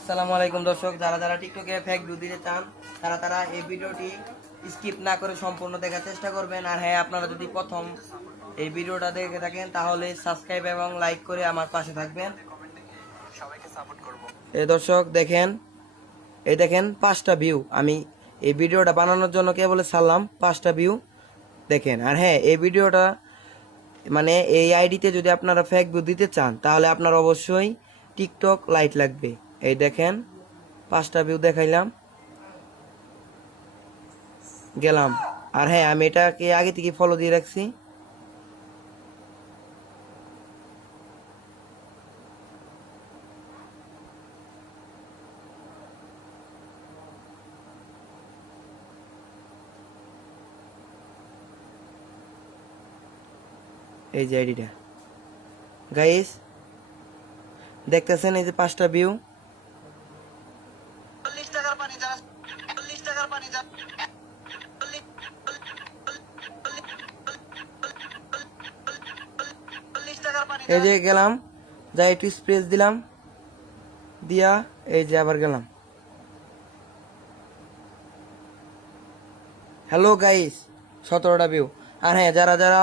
আসসালামু আলাইকুম দর্শক, যারা যারা টিকটকে ফেক ভিউ দিতে চান তারা তারা এই ভিডিওটি স্কিপ না করে সম্পূর্ণ দেখার চেষ্টা করবেন। আর হ্যাঁ, আপনারা যদি প্রথম এই ভিডিওটা দেখে থাকেন তাহলে সাবস্ক্রাইব এবং লাইক করে আমার পাশে থাকবেন। এই দর্শক দেখেন, এই দেখেন 5টা ভিউ। আমি এই ভিডিওটা বানানোর জন্য কে বলে ছাড়লাম, 5টা ভিউ দেখেন। আর হ্যাঁ, এই ভিডিওটা মানে এই আইডিতে যদি আপনারা ফেক ভিউ দিতে চান তাহলে আপনার অবশ্যই টিকটক লাইট লাগবে। এই দেখেন 5টা ভিউ দেখাইলাম, গেলাম। আর হ্যাঁ, আমি এটাকে আগে থেকে ফলো দিয়ে রাখছি। এই যে আইডিটা গাইস দেখতেছেন, এই যে 5টা ভিউ। এই যে গেলাম, যাই একটু স্প্রেস দিলাম, দিয়া এই যে আবার গেলাম। হ্যালো গাইস, 17টা ভিউ। আর হ্যাঁ, যারা যারা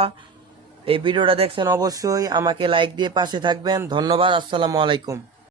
এই ভিডিওটা দেখছেন অবশ্যই আমাকে লাইক দিয়ে পাশে থাকবেন। ধন্যবাদ। আসসালামু আলাইকুম।